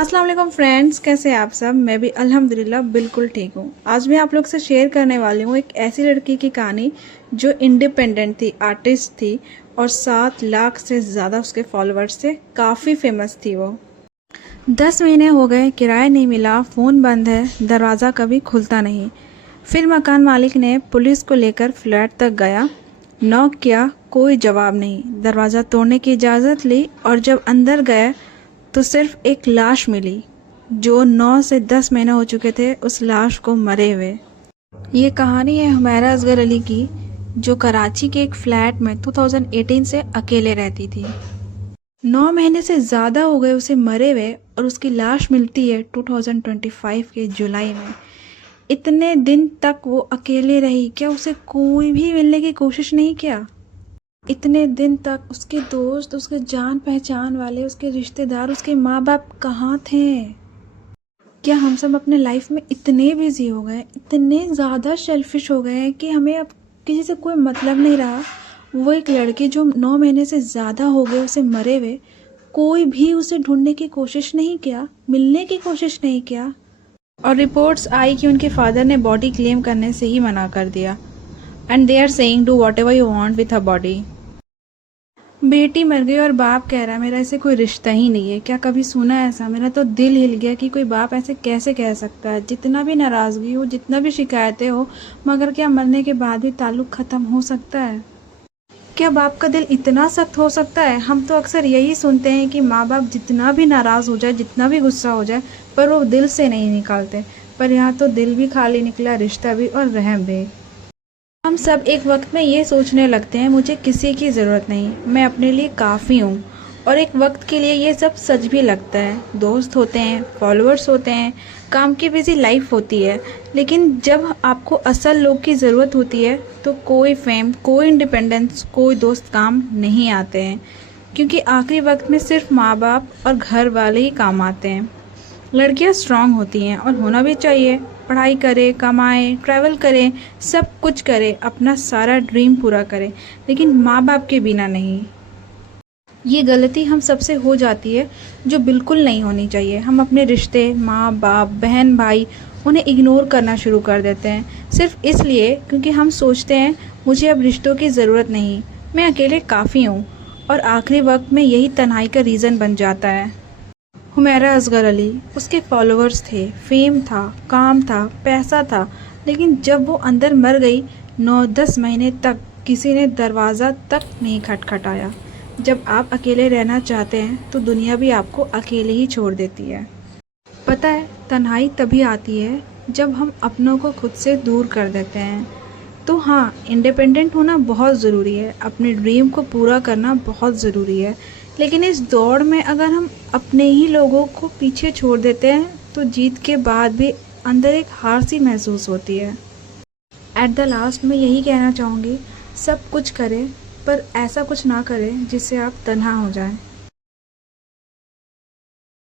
अस्सलाम वालेकुम फ्रेंड्स, कैसे हैं आप सब। मैं भी अल्हम्दुलिल्लाह बिल्कुल ठीक हूँ। आज मैं आप लोग से शेयर करने वाली हूँ एक ऐसी लड़की की कहानी जो इंडिपेंडेंट थी, आर्टिस्ट थी और 7 लाख से ज़्यादा उसके फॉलोअर्स थे। काफ़ी फेमस थी वो। 10 महीने हो गए, किराया नहीं मिला, फ़ोन बंद है, दरवाज़ा कभी खुलता नहीं। फिर मकान मालिक ने पुलिस को लेकर फ्लैट तक गया, नॉक किया, कोई जवाब नहीं। दरवाज़ा तोड़ने की इजाज़त ली और जब अंदर गए तो सिर्फ एक लाश मिली जो 9 से 10 महीने हो चुके थे उस लाश को मरे हुए। ये कहानी है हुमैरा असगर अली की, जो कराची के एक फ्लैट में 2018 से अकेले रहती थी। 9 महीने से ज़्यादा हो गए उसे मरे हुए और उसकी लाश मिलती है 2025 के जुलाई में। इतने दिन तक वो अकेले रही, क्या उसे कोई भी मिलने की कोशिश नहीं किया? इतने दिन तक उसके दोस्त, उसके जान पहचान वाले, उसके रिश्तेदार, उसके माँ बाप कहाँ थे? क्या हम सब अपने लाइफ में इतने बिजी हो गए, इतने ज़्यादा सेल्फिश हो गए हैं कि हमें अब किसी से कोई मतलब नहीं रहा? वो एक लड़की जो 9 महीने से ज़्यादा हो गए उसे मरे हुए, कोई भी उसे ढूंढने की कोशिश नहीं किया, मिलने की कोशिश नहीं किया। और रिपोर्ट्स आई कि उनके फादर ने बॉडी क्लेम करने से ही मना कर दिया। And they are saying do whatever you want with her body. बेटी मर गई और बाप कह रहा है मेरा ऐसे कोई रिश्ता ही नहीं है। क्या कभी सुना है ऐसा? मेरा तो दिल हिल गया कि कोई बाप ऐसे कैसे कह सकता है। जितना भी नाराज़गी हो, जितना भी शिकायतें हो, मगर क्या मरने के बाद भी ताल्लुक़ ख़त्म हो सकता है? क्या बाप का दिल इतना सख्त हो सकता है? हम तो अक्सर यही सुनते हैं कि माँ बाप जितना भी नाराज़ हो जाए, जितना भी गुस्सा हो जाए, पर वो दिल से नहीं निकालते। पर यहाँ तो दिल भी खाली निकला, रिश्ता भी और रहम भी। हम सब एक वक्त में ये सोचने लगते हैं मुझे किसी की ज़रूरत नहीं, मैं अपने लिए काफ़ी हूँ। और एक वक्त के लिए ये सब सच भी लगता है। दोस्त होते हैं, फॉलोअर्स होते हैं, काम की बिजी लाइफ होती है, लेकिन जब आपको असल लोग की ज़रूरत होती है तो कोई फेम, कोई इंडिपेंडेंस, कोई दोस्त काम नहीं आते हैं। क्योंकि आखिरी वक्त में सिर्फ माँ बाप और घर वाले ही काम आते हैं। लड़कियां स्ट्रांग होती हैं और होना भी चाहिए। पढ़ाई करे, कमाए, ट्रैवल करें, सब कुछ करे, अपना सारा ड्रीम पूरा करें, लेकिन माँ बाप के बिना नहीं। ये गलती हम सबसे हो जाती है जो बिल्कुल नहीं होनी चाहिए। हम अपने रिश्ते, माँ बाप, बहन भाई, उन्हें इग्नोर करना शुरू कर देते हैं सिर्फ इसलिए क्योंकि हम सोचते हैं मुझे अब रिश्तों की ज़रूरत नहीं, मैं अकेले काफ़ी हूँ। और आखिरी वक्त में यही तन्हाई का रीज़न बन जाता है। हुमैरा असगर अली, उसके फॉलोअर्स थे, फेम था, काम था, पैसा था, लेकिन जब वो अंदर मर गई 9-10 महीने तक किसी ने दरवाज़ा तक नहीं खटखटाया। जब आप अकेले रहना चाहते हैं तो दुनिया भी आपको अकेले ही छोड़ देती है। पता है, तन्हाई तभी आती है जब हम अपनों को खुद से दूर कर देते हैं। तो हाँ, इंडिपेंडेंट होना बहुत ज़रूरी है, अपने ड्रीम को पूरा करना बहुत ज़रूरी है, लेकिन इस दौड़ में अगर हम अपने ही लोगों को पीछे छोड़ देते हैं तो जीत के बाद भी अंदर एक हार सी महसूस होती है। एट द लास्ट मैं यही कहना चाहूँगी, सब कुछ करें पर ऐसा कुछ ना करें जिससे आप तन्हा हो जाएं।